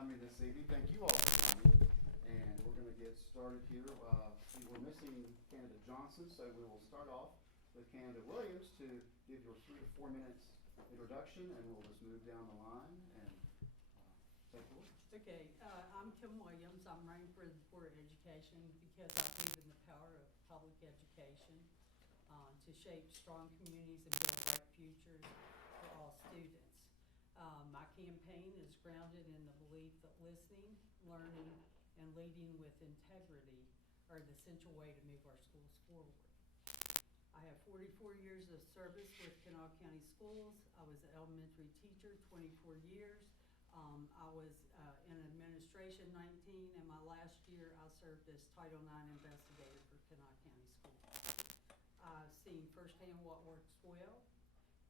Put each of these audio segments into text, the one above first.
coming this evening. Thank you all for coming. And we're going to get started here. We're missing Canada Johnson, so we will start off with Canada Williams to give your 3 to 4 minutes introduction, and we'll just move down the line and take the word. Okay, I'm Kim Williams. I'm running for the Board of Education because I believe in the power of public education to shape strong communities and build bright futures for all students. My campaign is grounded in the belief that listening, learning, and leading with integrity are the essential way to move our schools forward. I have 44 years of service with Kanawha County Schools. I was an elementary teacher 24 years. I was in administration 19, and my last year I served as Title IX investigator for Kanawha County Schools. I've seen firsthand what works well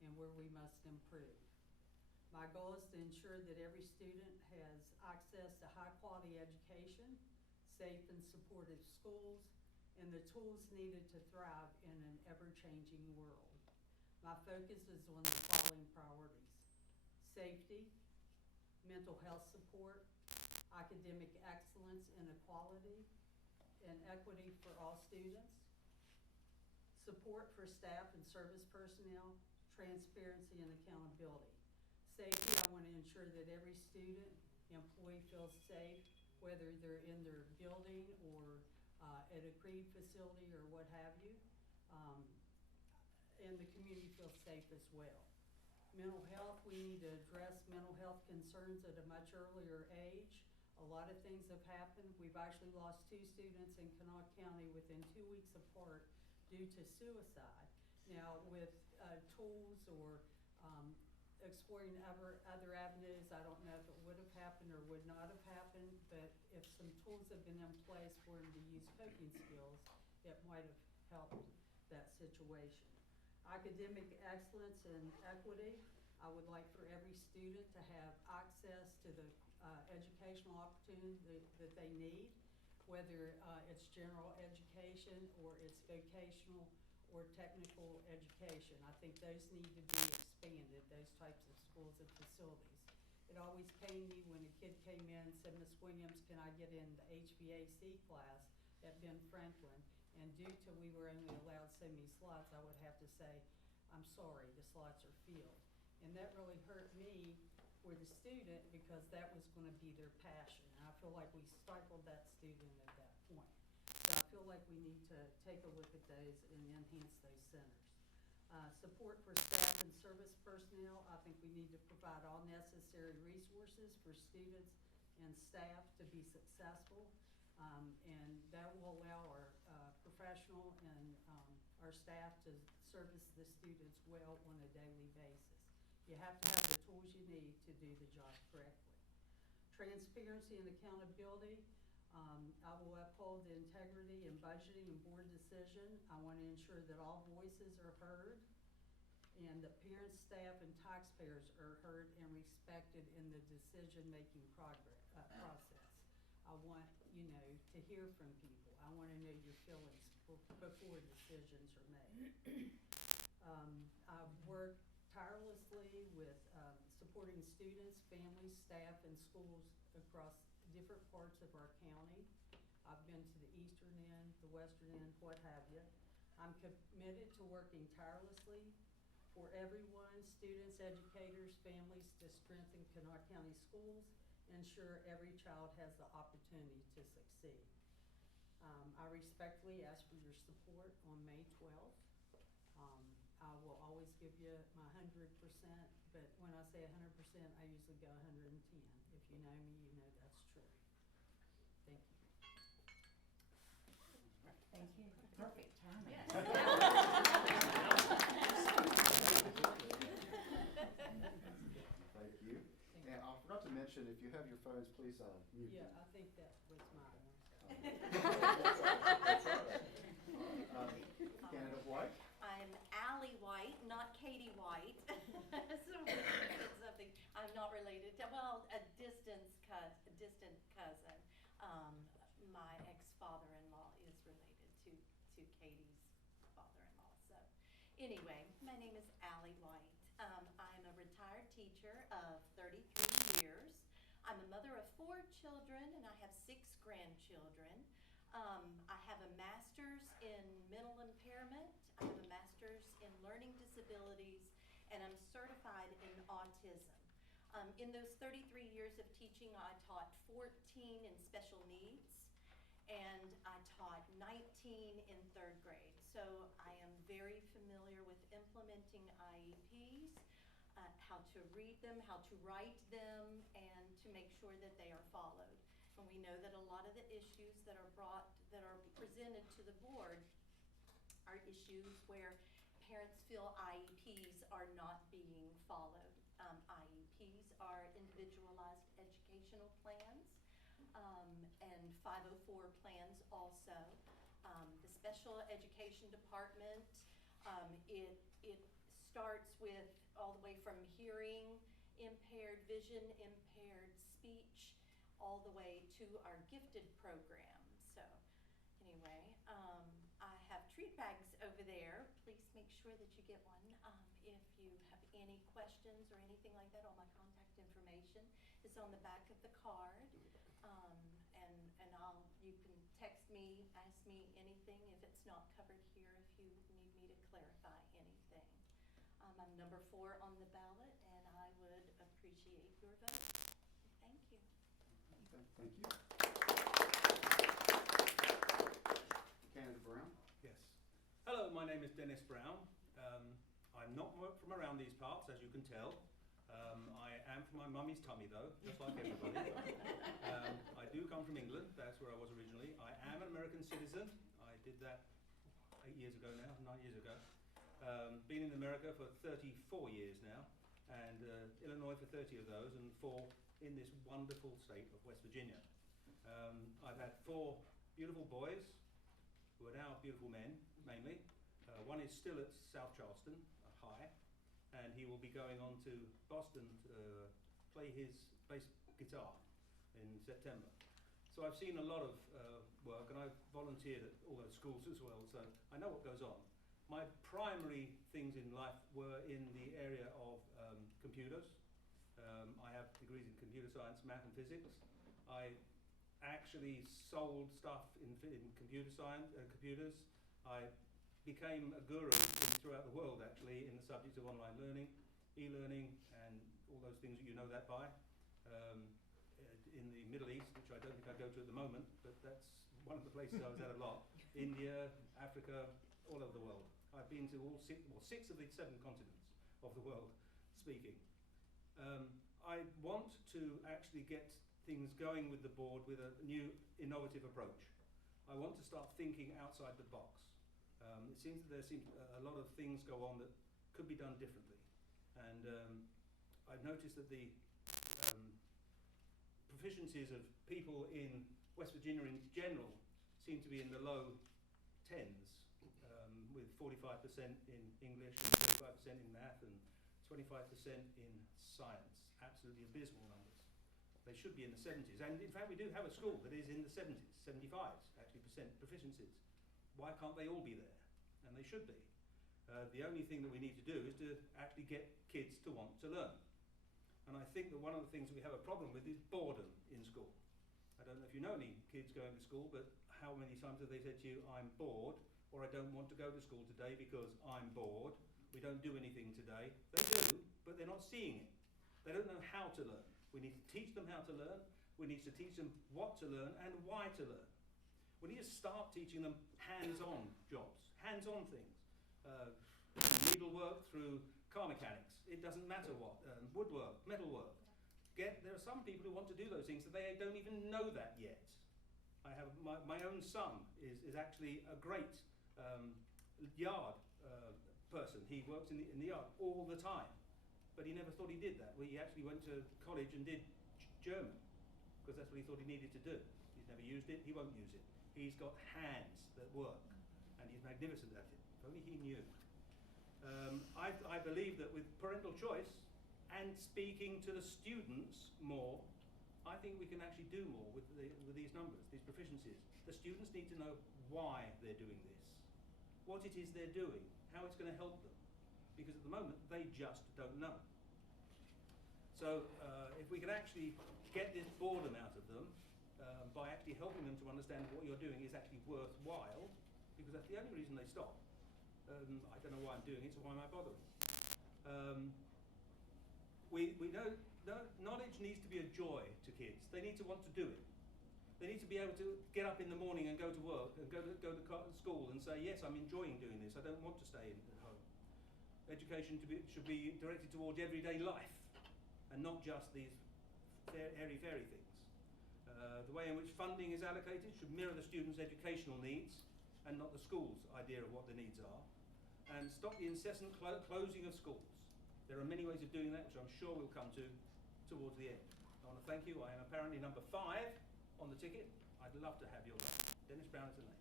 and where we must improve. My goal is to ensure that every student has access to high-quality education, safe and supportive schools, and the tools needed to thrive in an ever-changing world. My focus is on the following priorities: safety, mental health support, academic excellence and equality, and equity for all students, support for staff and service personnel, transparency and accountability. Safety, I want to ensure that every student, employee feels safe, whether they're in their building or at a CREED facility or what have you, and the community feels safe as well. Mental health, we need to address mental health concerns at a much earlier age. A lot of things have happened. We've actually lost 2 students in Kanawha County within 2 weeks apart due to suicide. Now, with tools or exploring other avenues, I don't know if it would have happened or would not have happened, but if some tools have been in place for them to use coping skills, it might have helped that situation. Academic excellence and equity, I would like for every student to have access to the educational opportunity that they need, whether it's general education or it's vocational or technical education. I think those need to be expanded, those types of schools and facilities. It always pained me when a kid came in and said, "Miss Williams, can I get in the HVAC class at Ben Franklin?" And due to we were only allowed so many slots, I would have to say, "I'm sorry, the slots are filled." And that really hurt me for the student because that was going to be their passion. And I feel like we stifled that student at that point. So I feel like we need to take a look at those and enhance those centers. Support for staff and service personnel, I think we need to provide all necessary resources for students and staff to be successful. And that will allow our professional and our staff to service the students well on a daily basis. You have to have the tools you need to do the job correctly. Transparency and accountability. I will uphold the integrity in budgeting and board decision. I want to ensure that all voices are heard and that parents, staff, and taxpayers are heard and respected in the decision-making process. I want, to hear from people. I want to know your feelings before decisions are made. I've worked tirelessly with supporting students, families, staff, and schools across different parts of our county. I've been to the eastern end, the western end, what have you. I'm committed to working tirelessly for everyone, students, educators, families, to strengthen Kanawha County Schools, ensure every child has the opportunity to succeed. I respectfully ask for your support on May 12th. I will always give you my 100%, but when I say 100%, I usually go 110. If you know me, you know that's true. Thank you. Thank you. Perfect timing. Yes. Thank you. And I forgot to mention, if you have your phones, please mute Yeah, them. I think that was mine. That's all right. Canada White. I'm Allie White, not Katie White. So it's something I'm not related to. Well, a distant cousin. My ex-father-in-law is related to Katie's father-in-law. So anyway, my name is Allie White. I'm a retired teacher of 33 years. I'm a mother of 4 children and I have 6 grandchildren. I have a master's in mental impairment, I have a master's in learning disabilities, and I'm certified in autism. In those 33 years of teaching, I taught 14 in special needs, and I taught 19 in 3rd grade. So I am very familiar with implementing IEPs, how to read them, how to write them, and to make sure that they are followed. And we know that a lot of the issues that are presented to the board are issues where parents feel IEPs are not being followed. IEPs are individualized educational plans, and 504 plans also. The special education department, it starts with all the way from hearing impaired, vision impaired, speech, all the way to our gifted program. So anyway, I have treat bags over there. Please make sure that you get one. If you have any questions or anything like that, all my contact information is on the back of the card. You can text me, ask me anything if it's not covered here, if you need me to clarify anything. I'm number 4 on the ballot, and I would appreciate your vote. Thank you. Okay, thank you. Candidate Brown? Yes. Hello, my name is Dennis Brown. I'm not from around these parts, as you can tell. I am from my mummy's tummy, though, just like everybody. I do come from England. That's where I was originally. I am an American citizen. I did that 8 years ago now, 9 years ago. Been in America for 34 years now, and Illinois for 30 of those, and 4 in this wonderful state of West Virginia. I've had 4 beautiful boys, who are now beautiful men, mainly. One is still at South Charleston High, and he will be going on to Boston to play his bass guitar in September. So I've seen a lot of work, and I've volunteered at all those schools as well, so I know what goes on. My primary things in life were in the area of computers. I have degrees in computer science, math and physics. I actually sold stuff in computer science, computers. I became a guru throughout the world, actually, in the subjects of online learning, e-learning, and all those things that you know that by. In the Middle East, which I don't think I go to at the moment, but that's one of the places I was at a lot. India, Africa, all over the world. I've been to all 6 of the 7 continents of the world speaking. I want to actually get things going with the board with a new innovative approach. I want to start thinking outside the box. It seems that there seems a lot of things go on that could be done differently. And I've noticed that the proficiencies of people in West Virginia in general seem to be in the low 10s, with 45% in English and 25% in math and 25% in science. Absolutely abysmal numbers. They should be in the 70s. And in fact, we do have a school that is in the 70s, 75s actually percent proficiencies. Why can't they all be there? And they should be. The only thing that we need to do is to actually get kids to want to learn. And I think that one of the things that we have a problem with is boredom in school. I don't know if you know any kids going to school, but how many times have they said to you, I'm bored, or I don't want to go to school today because I'm bored, we don't do anything today. They do, but they're not seeing it. They don't know how to learn. We need to teach them how to learn. We need to teach them what to learn and why to learn. We need to start teaching them hands-on jobs, hands-on things. Needlework through car mechanics. It doesn't matter what. Woodwork, metalwork. There are some people who want to do those things that they don't even know that yet. I have my own son is actually a great yard person. He works in the yard all the time, but he never thought he did that. He actually went to college and did German because that's what he thought he needed to do. He's never used it. He won't use it. He's got hands that work, and he's magnificent at it. If only he knew. I believe that with parental choice and speaking to the students more, I think we can actually do more with these numbers, these proficiencies. The students need to know why they're doing this, what it is they're doing, how it's going to help them, because at the moment they just don't know. So if if we can actually get this boredom out of them by actually helping them to understand what you're doing is actually worthwhile, because that's the only reason they stop. I don't know why I'm doing it, so why am I bothering? We know knowledge needs to be a joy to kids. They need to want to do it. They need to be able to get up in the morning and go to work and go to school and say, yes, I'm enjoying doing this. I don't want to stay at home. Education should be directed towards everyday life and not just these airy-fairy things. The way in which funding is allocated should mirror the students' educational needs and not the school's idea of what the needs are. And stop the incessant closing of schools. There are many ways of doing that, which I'm sure we'll come to towards the end. I want to thank you. I am apparently number 5 on the ticket. I'd love to have your name. Dennis Brown is the name.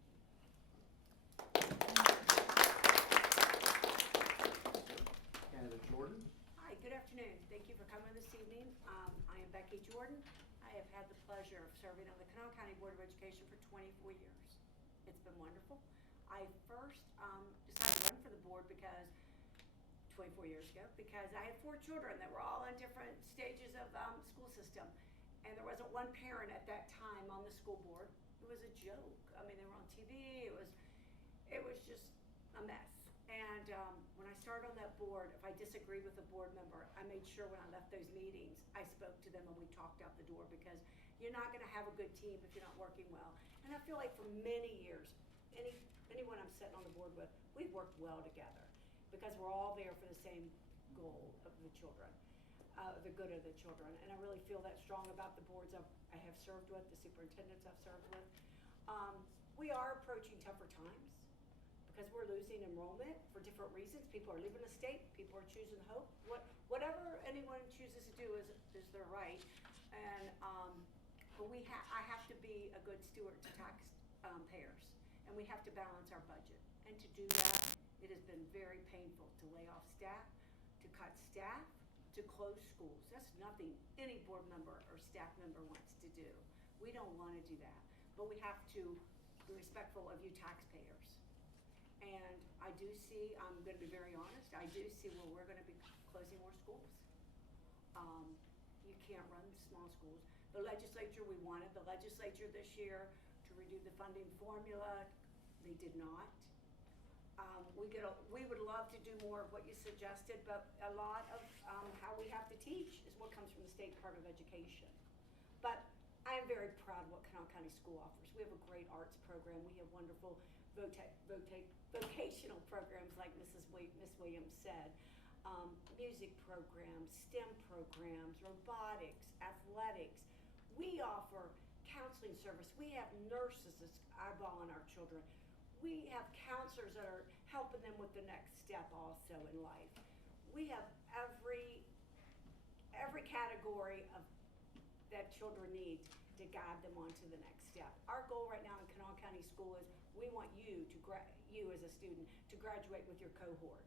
Canada Jordan. Hi, good afternoon. Thank you for coming this evening. I am Becky Jordan. I have had the pleasure of serving on the Kanawha County Board of Education for 24 years. It's been wonderful. I first decided to run for the board because 24 years ago, because I had 4 children that were all in different stages of school system. And there wasn't one parent at that time on the school board. It was a joke. I mean, they were on TV. It was just a mess. And when I started on that board, if I disagreed with a board member, I made sure when I left those meetings, I spoke to them and we talked out the door, because you're not going to have a good team if you're not working well. And I feel like for many years, anyone I'm sitting on the board with, we've worked well together because we're all there for the same goal of the children. The good of the children, and I really feel that strong about the boards I have served with, the superintendents I've served with. We are approaching tougher times because we're losing enrollment for different reasons. People are leaving the state, people are choosing hope. Whatever anyone chooses to do is their right, and but I have to be a good steward to taxpayers, and we have to balance our budget. And to do that, it has been very painful to lay off staff, to cut staff, to close schools. That's nothing any board member or staff member wants to do. We don't want to do that, but we have to be respectful of you taxpayers. And I do see, I'm going to be very honest, I do see where we're going to be closing more schools. You can't run small schools. The legislature, we wanted the legislature this year to redo the funding formula. They did not. We would love to do more of what you suggested, but a lot of how we have to teach is what comes from the State Department of Education. But I am very proud of what Kanawha County School offers. We have a great arts program. We have wonderful vocational programs, like Miss Williams said. Music programs, STEM programs, robotics, athletics. We offer counseling service. We have nurses that's eyeballing our children. We have counselors that are helping them with the next step also in life. We have every category of that children need to guide them on to the next step. Our goal right now in Kanawha County School is we want you as a student to graduate with your cohort.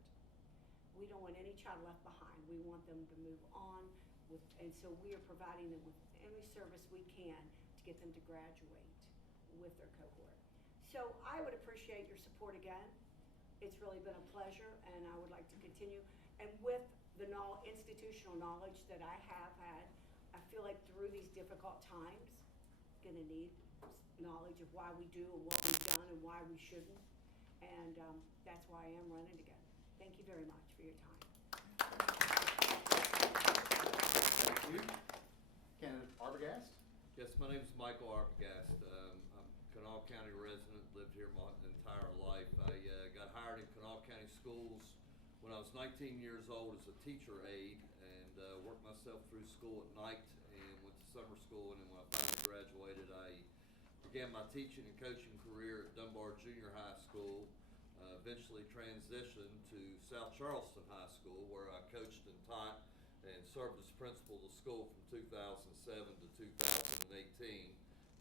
We don't want any child left behind. We want them to move on and so we are providing them with any service we can to get them to graduate with their cohort. So I would appreciate your support again. It's really been a pleasure, and I would like to continue. And with the institutional knowledge that I have had, I feel like through these difficult times, going to need knowledge of why we do and what we've done and why we shouldn't. And that's why I am running again. Thank you very much for your time. Thank you. Candidate Arbogast. Yes, my name is Michael Arbogast. I'm a Kanawha County resident, lived here my entire life. I got hired in Kanawha County Schools when I was 19 years old as a teacher aide, and worked myself through school at night and went to summer school. And then when I finally graduated, I began my teaching and coaching career at Dunbar Junior High School. Eventually transitioned to South Charleston High School, where I coached and taught and served as principal of the school from 2007 to 2018.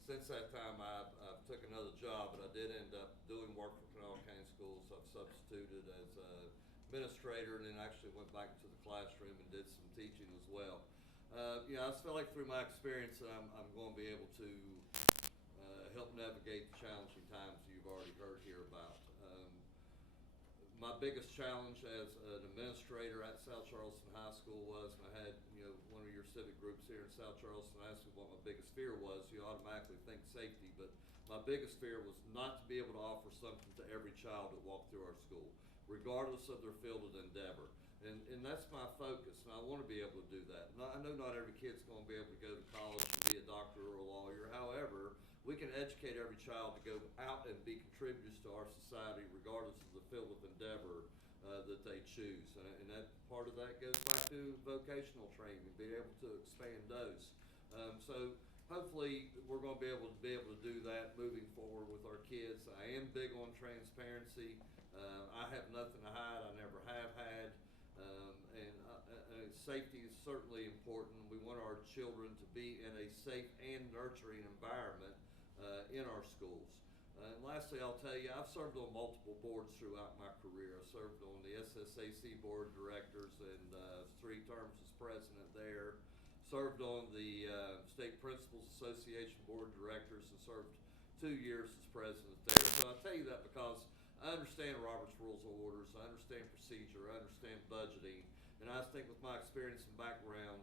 Since that time, I've took another job, but I did end up doing work for Kanawha County Schools. I've substituted as administrator, and then actually went back into the classroom and did some teaching as well. I just feel like through my experience that I'm going to be able to help navigate the challenging times you've already heard here about. My biggest challenge as an administrator at South Charleston High School was, and I had one of your civic groups here in South Charleston asked me what my biggest fear was. You automatically think safety, but my biggest fear was not to be able to offer something to every child that walked through our school, regardless of their field of endeavor. And that's my focus, and I want to be able to do that. I know not every kid's going to be able to go to college and be a doctor or a lawyer. However, we can educate every child to go out and be contributors to our society, regardless of the field of endeavor that they choose. And that part of that goes back to vocational training and being able to expand those. So hopefully we're going to be able to do that moving forward with our kids. I am big on transparency. I have nothing to hide. I never have had. Safety is certainly important. We want our children to be in a safe and nurturing environment in our schools. And lastly, I'll tell you, I've served on multiple boards throughout my career. I served on the SSAC board of directors and 3 terms as president there. Served on the State Principals Association board of directors and served 2 years as president there. So I tell you that because I understand Robert's Rules of Orders, I understand procedure, I understand budgeting, and I think with my experience and background,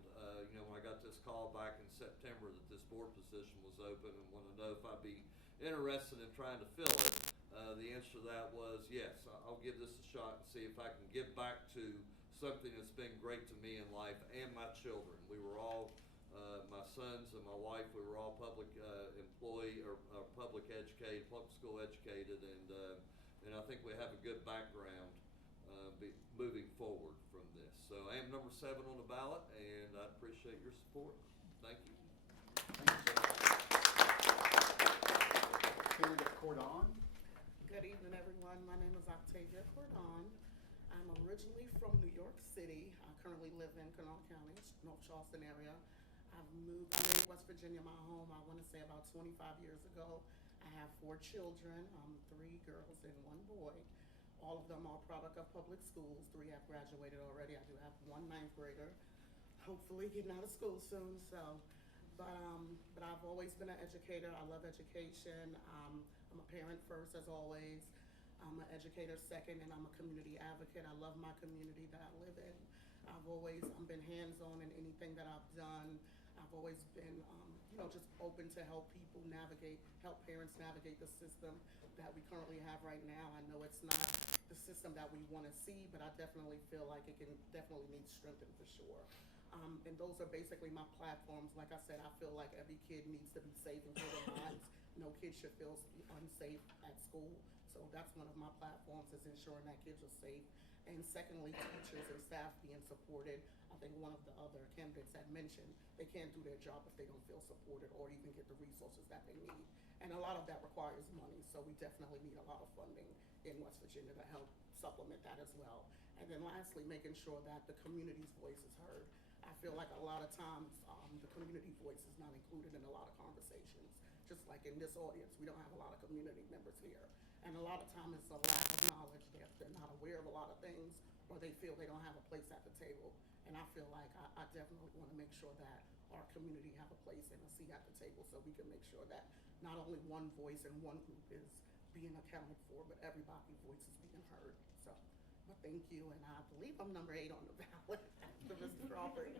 when I got this call back in September that this board position was open and wanted to know if I'd be interested in trying to fill it, the answer to that was yes. I'll give this a shot and see if I can give back to something that's been great to me in life and my children. We were all, my sons and my wife, we were all public employee or public educated, public school educated, and I think we have a good background moving forward from this. So I am number 7 on the ballot, and I appreciate your support. Thank you. Thank you, sir. Candidate Cordon. Good evening, everyone. My name is Octavia Cordon. I'm originally from New York City. I currently live in Kanawha County, North Charleston area. I made West Virginia my home, I want to say about 25 years ago. I have 4 children, 3 girls and 1 boy. All of them are product of public schools. 3 have graduated already. I do have 1 9th grader, hopefully getting out of school soon. But I've always been an educator. I love education. I'm a parent first, as always. I'm an educator second, and I'm a community advocate. I love my community that I live in. I've been hands-on in anything that I've done. I've always been, just open to help parents navigate the system that we currently have right now. I know it's not the system that we want to see, but I definitely feel like it definitely needs strengthened for sure. And those are basically my platforms. Like I said, I feel like every kid needs to be safe in their lives. No kid should feel unsafe at school. So that's one of my platforms, is ensuring that kids are safe. And secondly, teachers and staff being supported. I think one of the other candidates had mentioned they can't do their job if they don't feel supported or even get the resources that they need. And a lot of that requires money, so we definitely need a lot of funding in West Virginia to help supplement that as well. And then lastly, making sure that the community's voice is heard. I feel like a lot of times the community voice is not included in a lot of conversations. Just like in this audience, we don't have a lot of community members here. And a lot of time it's a lack of knowledge. They're not aware of a lot of things, or they feel they don't have a place at the table. And I feel like I definitely want to make sure that our community have a place and a seat at the table, so we can make sure that not only one voice and one group is being accounted for, but everybody's voice is being heard. So, but thank you, and I believe I'm number 8 on the ballot after Mr. Crawford.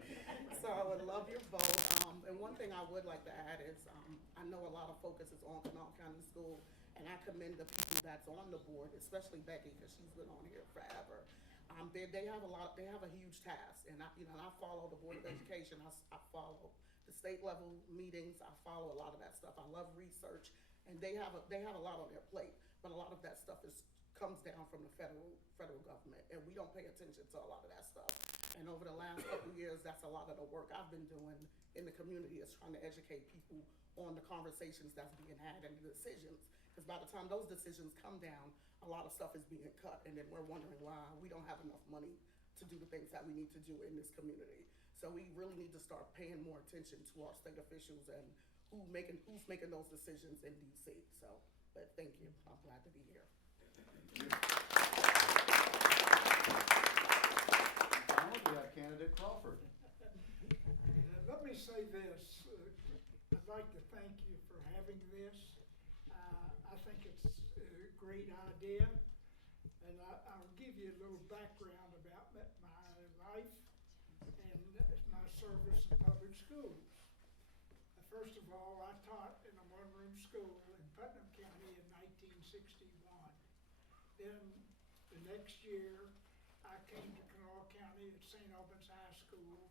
So I would love your vote. And one thing I would like to add is I know a lot of focus is on Kanawha County School, and I commend the people that's on the board, especially Becky, because she's been on here forever. They have a huge task, and I follow the Board of Education. I follow the state level meetings. I follow a lot of that stuff. I love research, and they have a lot on their plate, but a lot of that stuff comes down from the federal government, and we don't pay attention to a lot of that stuff. And over the last couple years, that's a lot of the work I've been doing in the community, is trying to educate people on the conversations that's being had and the decisions. Because by the time those decisions come down, a lot of stuff is being cut, and then we're wondering why we don't have enough money to do the things that we need to do in this community. So we really need to start paying more attention to our state officials and who's making those decisions in DC. So, but thank you. I'm glad to be here. Finally, we have candidate Crawford. Let me say this. I'd like to thank you for having this. I think it's a great idea, and I'll give you a little background about my life. And my service in public schools. First of all, I taught in a one-room school in Putnam County in 1961. Then the next year, I came to Kanawha County at St. Albans High School,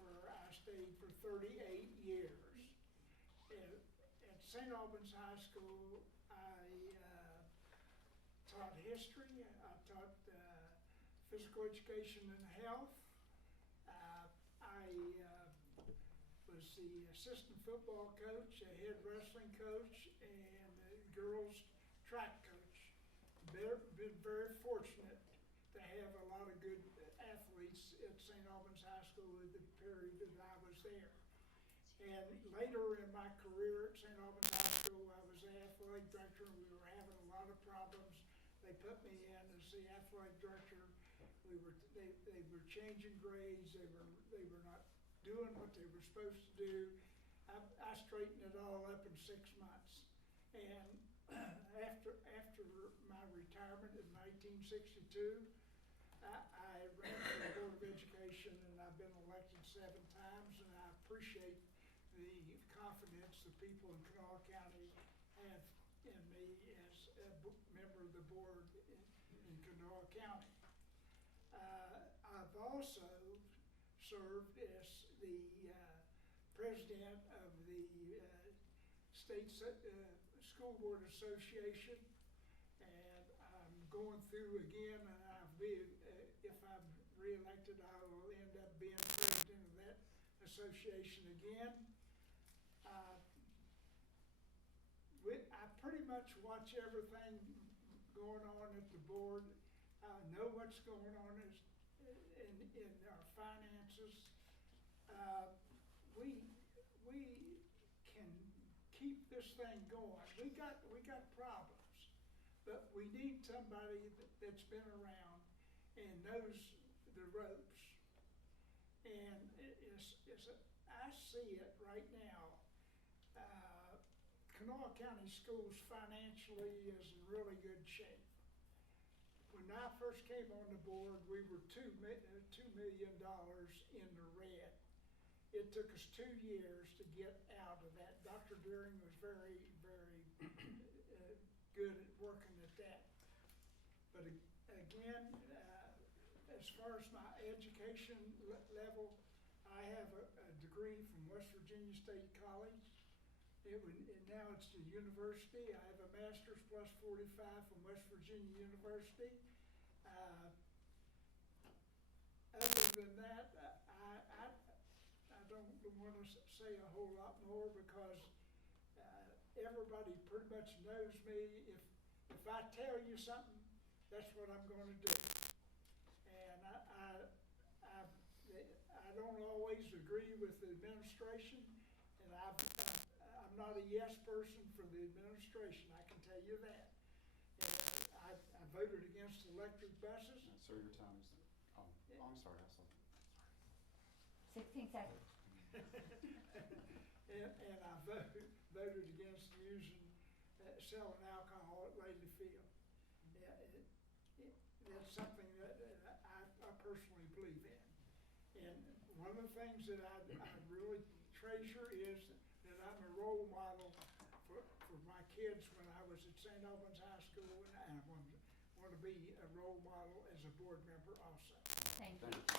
where I stayed for 38 years. At St. Albans High School, I taught history, I taught physical education and health. I was the assistant football coach, a head wrestling coach, and a girls track coach. Been very fortunate to have a lot of good athletes at St. Albans High School in the period that I was there. And later in my career at St. Albans High School, I was the athletic director, and we were having a lot of problems. They put me in as the athletic director. They were changing grades. They were not doing what they were supposed to do. I straightened it all up in 6 months. And after my retirement in 1962, I ran for the Board of Education, and I've been elected 7 times, and I appreciate the confidence the people in Kanawha County have in me as a member of the board in Kanawha County. I've also served as the president of the State School Board Association, and I'm going through again, and if I'm reelected, I will end up being president of that association again. I pretty much watch everything going on at the board. I know what's going on in our finances. We can keep this thing going. We got problems, but we need somebody that's been around and knows the ropes. And I see it right now. Kanawha County Schools financially is in really good shape. When I first came on the board, we were $2 million in the red. It took us 2 years to get out of that. Dr. Deering was very, very good at working at that. But again, as far as my education level, I have a degree from West Virginia State College. Now it's the university. I have a master's plus 45 from West Virginia University. Other than that, I don't want to say a whole lot more because everybody pretty much knows me. If I tell you something, that's what I'm going to do. And I don't always agree with the administration, and I'm not a yes person for the administration, I can tell you that. And I voted against electric buses. Sir, your time is, I'm sorry, I saw. 16 seconds. and I voted against selling alcohol at Lately Field. That's something that I personally believe in. And one of the things that I really treasure is that I'm a role model for my kids when I was at St. Albans High School, and I want to be a role model as a board member also. Thank you.